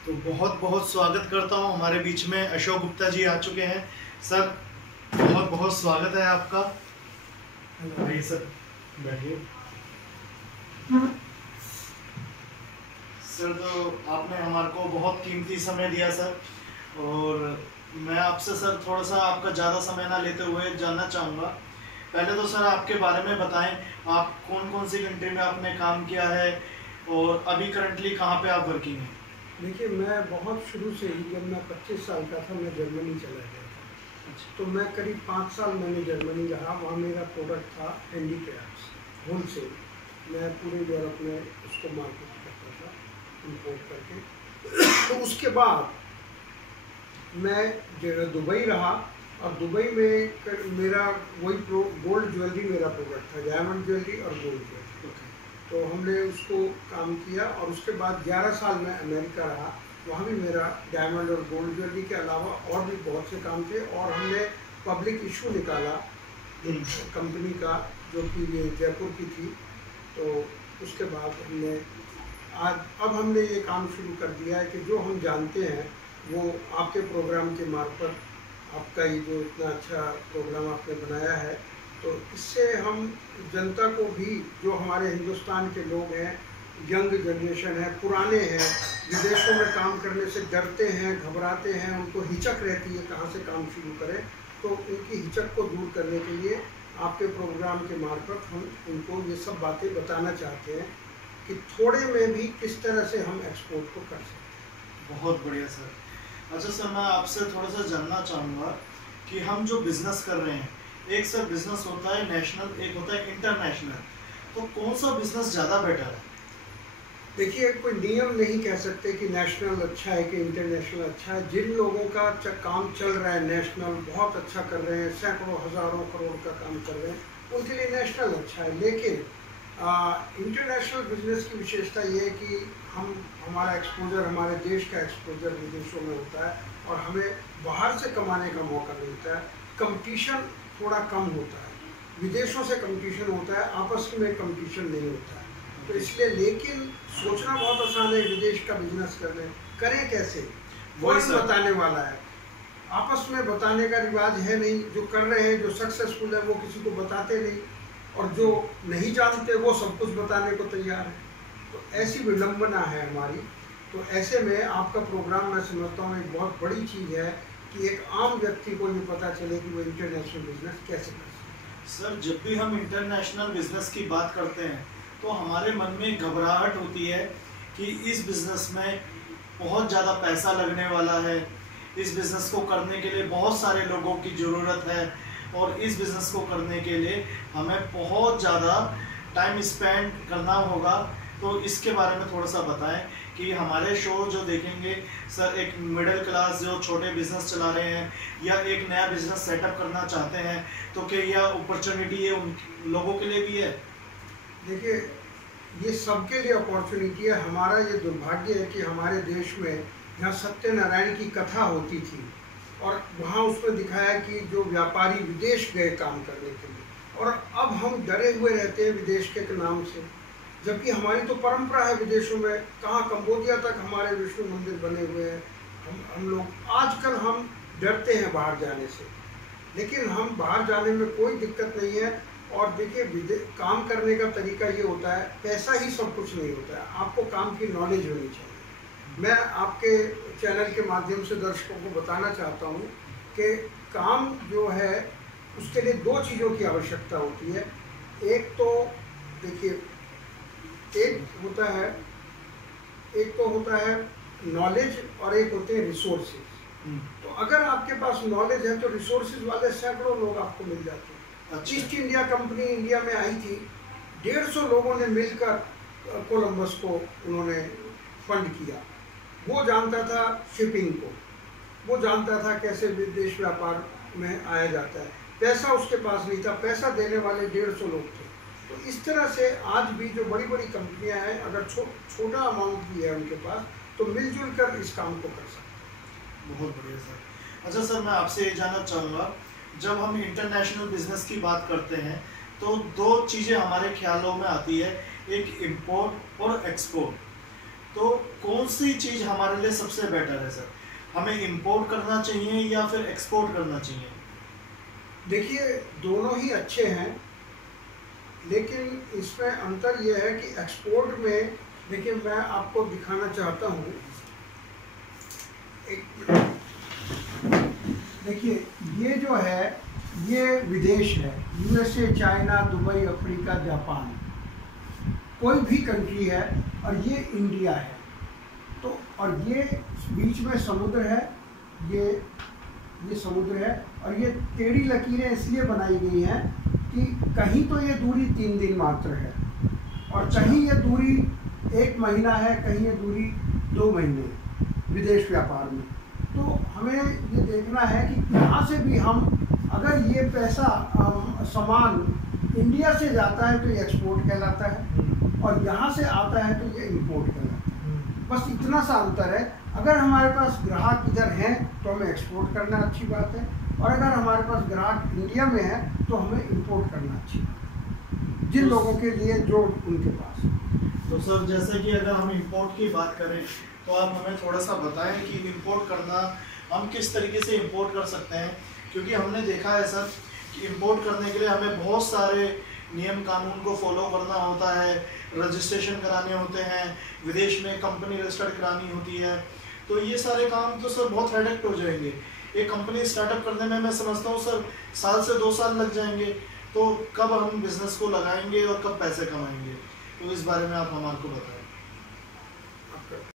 तो बहुत बहुत स्वागत करता हूँ। हमारे बीच में अशोक गुप्ता जी आ चुके हैं। सर बहुत बहुत स्वागत है आपका। आइए सर, बैठिए। सर तो आपने हमारे को बहुत कीमती समय दिया सर, और मैं आपसे सर थोड़ा सा आपका ज़्यादा समय ना लेते हुए जानना चाहूँगा। पहले तो सर आपके बारे में बताएं, आप कौन कौन सी कंट्री में आपने काम किया है और अभी करंटली कहाँ पे आप वर्किंग हैं। देखिए, मैं बहुत शुरू से ही, जब मैं 25 साल का था, मैं जर्मनी चला गया था। तो मैं करीब 5 साल मैंने जर्मनी रहा। वहाँ मेरा प्रोडक्ट था हैंडीक्राफ्ट्स, होलसेल। मैं पूरे यूरोप में उसको मार्केट करता था, इम्पोर्ट करके। तो उसके बाद मैं दुबई रहा, और दुबई में मेरा वही गोल्ड ज्वेलरी मेरा प्रोडक्ट था, डायमंड ज्वेलरी और गोल्ड ज्वेलरी। तो हमने उसको काम किया, और उसके बाद 11 साल मैं अमेरिका रहा। वहाँ भी मेरा डायमंड और गोल्ड ज्वेलरी के अलावा और भी बहुत से काम थे। और हमने पब्लिक इशू निकाला कंपनी का, जो कि ये जयपुर की थी। तो उसके बाद हमने अब हमने ये काम शुरू कर दिया है कि जो हम जानते हैं वो आपके प्रोग्राम के मार्फत, आपका ये जो इतना अच्छा प्रोग्राम आपने बनाया है, तो इससे हम जनता को भी, जो हमारे हिंदुस्तान के लोग हैं, यंग जनरेशन है, पुराने हैं, विदेशों में काम करने से डरते हैं, घबराते हैं, उनको हिचक रहती है कहाँ से काम शुरू करें, तो उनकी हिचक को दूर करने के लिए आपके प्रोग्राम के मार्फत हम उनको ये सब बातें बताना चाहते हैं कि थोड़े में भी किस तरह से हम एक्सपोर्ट को कर सकते हैं। बहुत बढ़िया सर। अच्छा सर, मैं आपसे थोड़ा सा जानना चाहूँगा कि हम जो बिज़नेस कर रहे हैं, एक सर बिज़नेस होता है नेशनल, एक होता है इंटरनेशनल, तो कौन सा बिज़नेस ज़्यादा बेटर है? देखिए, कोई नियम नहीं कह सकते कि नेशनल अच्छा है कि इंटरनेशनल अच्छा है। जिन लोगों का काम चल रहा है, नेशनल बहुत अच्छा कर रहे हैं, सैकड़ों हज़ारों करोड़ का काम कर रहे हैं, उनके लिए नेशनल अच्छा है। लेकिन इंटरनेशनल बिजनेस की विशेषता ये है कि हमारा एक्सपोजर, हमारे देश का एक्सपोजर विदेशों में होता है, और हमें बाहर से कमाने का मौका मिलता है। कंपटीशन थोड़ा कम होता है, विदेशों से कंपटीशन होता है, आपस में कंपटीशन नहीं होता है। तो इसलिए, लेकिन सोचना बहुत आसान है विदेश का बिजनेस करने, करें कैसे, कौन बताने वाला है। आपस में बताने का रिवाज है नहीं। जो कर रहे हैं, जो सक्सेसफुल है, वो किसी को बताते नहीं, और जो नहीं जानते वो सब कुछ बताने को तैयार है। तो ऐसी विडंबना है हमारी। तो ऐसे में आपका प्रोग्राम, मैं समझता हूँ, एक बहुत बड़ी चीज़ है कि एक आम व्यक्ति को ये पता चले कि वो इंटरनेशनल बिजनेस कैसे कर सकते हैं। सर, जब भी हम इंटरनेशनल बिजनेस की बात करते हैं तो हमारे मन में घबराहट होती है कि इस बिज़नेस में बहुत ज़्यादा पैसा लगने वाला है, इस बिज़नेस को करने के लिए बहुत सारे लोगों की ज़रूरत है, और इस बिज़नेस को करने के लिए हमें बहुत ज़्यादा टाइम स्पेंड करना होगा। तो इसके बारे में थोड़ा सा बताएं कि हमारे शो जो देखेंगे सर, एक मिडिल क्लास जो छोटे बिजनेस चला रहे हैं या एक नया बिजनेस सेटअप करना चाहते हैं, तो क्या यह अपॉर्चुनिटी है उन लोगों के लिए भी है? देखिए, ये सबके लिए अपॉर्चुनिटी है। हमारा ये दुर्भाग्य है कि हमारे देश में, जहाँ सत्यनारायण की कथा होती थी, और वहाँ उसमें दिखाया कि जो व्यापारी विदेश गए काम करने के लिए, और अब हम डरे हुए रहते हैं विदेश के नाम से, जबकि हमारी तो परंपरा है विदेशों में। कहाँ कंबोडिया तक हमारे विष्णु मंदिर बने हुए हैं। हम लोग आजकल हम डरते हैं बाहर जाने से, लेकिन हम बाहर जाने में कोई दिक्कत नहीं है। और देखिए, काम करने का तरीका ये होता है, पैसा ही सब कुछ नहीं होता है, आपको काम की नॉलेज होनी चाहिए। मैं आपके चैनल के माध्यम से दर्शकों को बताना चाहता हूँ कि काम जो है, उसके लिए दो चीज़ों की आवश्यकता होती है। एक तो देखिए, एक तो होता है नॉलेज, और एक होते हैं रिसोर्सेज। तो अगर आपके पास नॉलेज है तो रिसोर्सेज वाले सैकड़ों लोग आपको मिल जाते हैं। ईस्ट इंडिया कंपनी इंडिया में आई थी, 150 लोगों ने मिलकर कोलंबस को उन्होंने फंड किया। वो जानता था शिपिंग को, वो जानता था कैसे विदेश व्यापार में आया जाता है। पैसा उसके पास नहीं था, पैसा देने वाले 150 लोग थे। तो इस तरह से आज भी जो बड़ी बड़ी कंपनियां हैं, अगर छोटा अमाउंट भी है उनके पास, तो मिलजुल कर इस काम को कर सकते हैं। बहुत बढ़िया सर। अच्छा सर, मैं आपसे ये जानना चाहूँगा, जब हम इंटरनेशनल बिजनेस की बात करते हैं तो दो चीज़ें हमारे ख्यालों में आती है, एक इम्पोर्ट और एक्सपोर्ट। तो कौन सी चीज़ हमारे लिए सबसे बेटर है सर? हमें इंपोर्ट करना चाहिए या फिर एक्सपोर्ट करना चाहिए? देखिए, दोनों ही अच्छे हैं, लेकिन इसमें अंतर यह है कि एक्सपोर्ट में, देखिए मैं आपको दिखाना चाहता हूँ, एक देखिए ये जो है ये विदेश है, USA, China, Dubai, Africa, Japan, कोई भी कंट्री है, और ये इंडिया है। तो और ये बीच में समुद्र है, ये समुद्र है, और ये टेढ़ी लकीरें इसलिए बनाई गई हैं कि कहीं तो ये दूरी 3 दिन मात्र है, और कहीं ये दूरी 1 महीना है, कहीं ये दूरी 2 महीने विदेश व्यापार में। तो हमें ये देखना है कि यहाँ से भी हम, अगर ये पैसा सामान इंडिया से जाता है तो ये एक्सपोर्ट कहलाता है, और यहाँ से आता है तो ये इंपोर्ट कहलाता है। बस इतना सा अंतर है। अगर हमारे पास ग्राहक इधर हैं तो हमें एक्सपोर्ट करना अच्छी बात है, और अगर हमारे पास ग्राहक इंडिया में है तो हमें इंपोर्ट करना अच्छी बात है, जिन लोगों के लिए जो उनके पास। तो सर जैसे कि अगर हम इंपोर्ट की बात करें तो आप हमें थोड़ा सा बताएं कि इंपोर्ट करना हम किस तरीके से इंपोर्ट कर सकते हैं, क्योंकि हमने देखा है सर कि इंपोर्ट करने के लिए हमें बहुत सारे नियम कानून को फॉलो करना होता है, रजिस्ट्रेशन कराने होते हैं, विदेश में कंपनी रजिस्टर्ड करानी होती है। तो ये सारे काम तो सर बहुत हेडेक हो जाएंगे। एक कंपनी स्टार्टअप करने में मैं समझता हूँ सर 1 से 2 साल लग जाएंगे। तो कब हम बिजनेस को लगाएंगे और कब पैसे कमाएंगे, तो इस बारे में आप हमारे को बताएं।